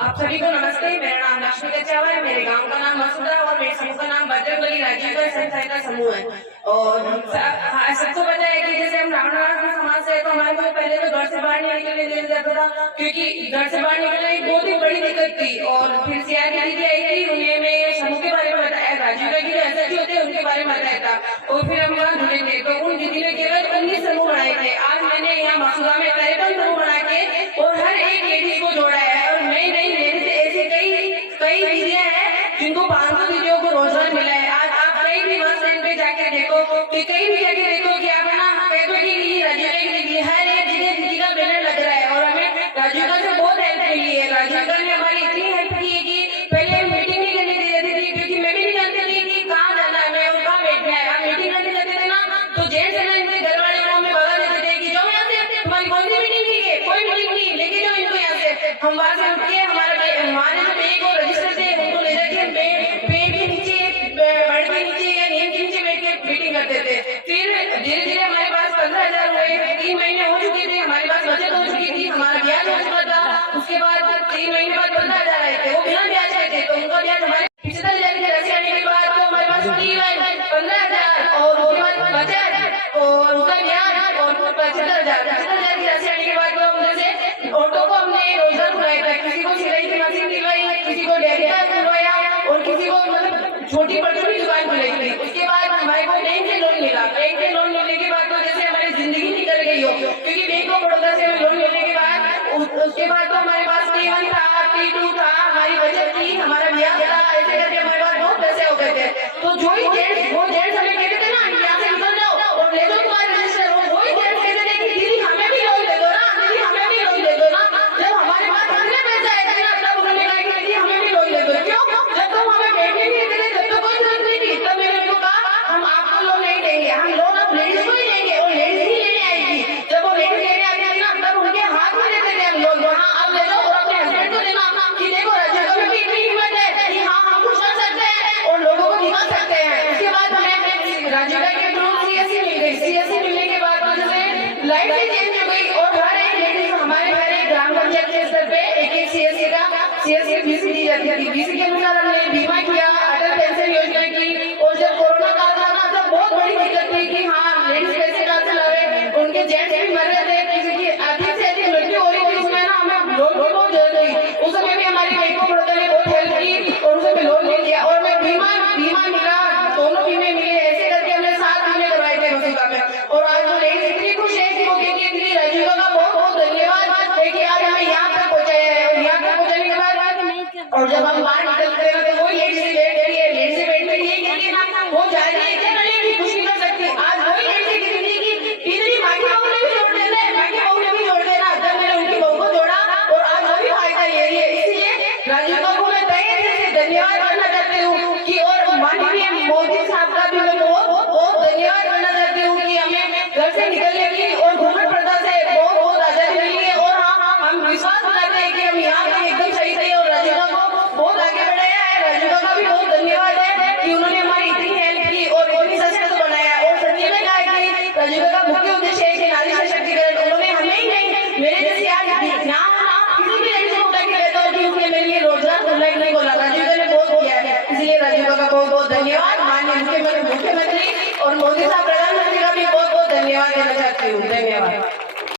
आप सभी को नमस्ते। मेरा नाम लक्ष्मी कच्चावा है। मेरे गांव का नाम मसूदा और मेरे समूह का नाम बजरंगबली राजीव सहायता समूह है। और सबको पता है कि जैसे हम रावण समाज से, तो हमारे को पहले तो घर से बाहर नहीं निकलने दिया जाता था, क्योंकि घर से बाहर निकलने की बहुत ही बड़ी दिक्कत थी। और फिर सीआर की दीदी आई थी, उन्हें मैं समूह के बारे में बताया, राजीव की जो एसएचओ होते हैं उनके बारे में बताया था। और फिर हम वहाँ जुड़े थे, तो उन दीदी ने केवल 19 समूह बनाए थे। आज मैंने यहाँ मसूदा में 53 समूह बना के और हर एक लेडीज को जोड़ा है। और नई नई लेडीज ऐसे कई दीदियां हैं जिनको 500 दीदियों को रोजगार मिला है। आज आप कहीं भी बस स्टैंड पे जाके देखो, कि कहीं भी जाके देखो कि आप ना कहते हो कि राजीव की दीदी, हर एक दीदी का बैनर लग रहा है। और हमें राजीव से बहुत हेल्प मिली है। राजीव ने हमारी इतनी हेल्प की है कि पहले हम मीटिंग नहीं करने दे रही थी, क्योंकि मैं भी नहीं जानती थी कि कहाँ जाना है, मैं और कहाँ बैठना है। हम मीटिंग करने जाते थे ना, तो जेंट्स है ना, इनके घर वाले को हमें भगा देते थे कि जाओ यहाँ से, तुम्हारी कौन सी मीटिंग थी, कोई मीटिंग नहीं, लेके जाओ इनको यहाँ से। हम वहां से उठ के हमारे जो पेड़ को रजिस्टर थे उनको ले जाके पेड़ के नीचे, पेड़ के नीचे या नीम के नीचे बैठ के मीटिंग करते थे। फिर धीरे धीरे हमारे पास 15,000 हुए। 3 महीने हो चुके थे, हमारे पास बचत हो चुकी थी, हमारा ब्याज हो चुका था। उसके बाद 3 महीने बाद 15,000 आए थे, वो बिना ब्याज के थे, तो उनका ब्याज हमारे 75,000 की राशि आने के बाद तो हमारे पास 15,000 और उसके बाद बचत और उसका ब्याज और 75,000 की राशि आने के बाद तो हम जैसे ऑटो को हमने रोजगार खुलाया था। किसी को सिलाई की मशीन दिलवाई, किसी को डेयरी खुलवाया और किसी को मतलब छोटी बड़ी दुकान खुलाई थी। उसके बाद हमारे को बैंक से लोन मिला। बैंक से लोन मिलने के बाद तो जैसे हमारी जिंदगी निकल गई हो, क्योंकि बैंक ऑफ बड़ौदा से लोन मिलने के बाद उसके बाद तो हमारे पास T1 था, T2 था, हमारी बचत थी, हमारा ब्याज था, ऐसे करके हमारे पास बहुत पैसे हो गए थे। तो जो ही जेंट्स हमें कहते थे ना, यहाँ से निकल जाओ और ले दो तुम्हारे रजिस्टर, वो ही जेंट्स कहते थे कि दीदी हमें भी लोन दे दो ना, दीदी हमें भी लोन दे दो ना। जब हमारे पास इतने पैसे आए थे ना, तब उन्होंने कहा कि दीदी हमें भी लोन दे दो। क्यों? जब तुम हमें बैठे नहीं देते थे तब तो कोई जरूरत नहीं थी। तब मैंने उनको कहा हम आपको लोन नहीं देंगे, हम लोन अब लेडीज को ही देंगे और लेडीज ही लेने आएगी। जब वो लेडीज लेने आती थी ना, तब उनके हाथ में देते थे हम लोन। हाँ आप ले लो और अपने हस्बैंड को देना कि देखो राजीव में भी इतनी हिम्मत है कि हाँ हम कुछ कर सकते हैं और लोगों को दिखा सकते हैं। उसके बाद हमें राजीव के थ्रू सीएससी मिल गई। सीएससी मिलने के बाद तो जैसे लाइफ भी चेंज हो गई और हर एक लेडीज हमारे घर एक ग्राम पंचायत के स्तर पे एक सीएससी बीसी दी जाती थी। बीसी के अनुसार हमने बीमा किया, अटल पेंशन योजना की। और जब कोरोना काल था ना, तब बहुत बड़ी दिक्कत थी कि हाँ लेडीज पैसे कहाँ से लावे, उनके जेंट्स भी मर रहे थे, किसी की अधिक से अधिक मृत्यु हो रही थी। उसमें ना हमें लोन की बहुत जरूरत थी। उस समय भी हमारी बैंक ऑफ बड़ौदा ने बहुत हेल्प की और उसमें लोन ले लिया और मैं बीमा मिला, दोनों बीमे मिले। ऐसे करके हमने 7 बीमे करवाए थे मसूदा में। और आज वो लेडीज इतनी खुश है कि वो कहती है दीदी राजीव का बहुत बहुत धन्यवाद है कि आज हमें यहाँ तक पहुँचाया है। और यहाँ तक पहुँचाने के बाद और जब हम बाहर निकलते हैं तो वही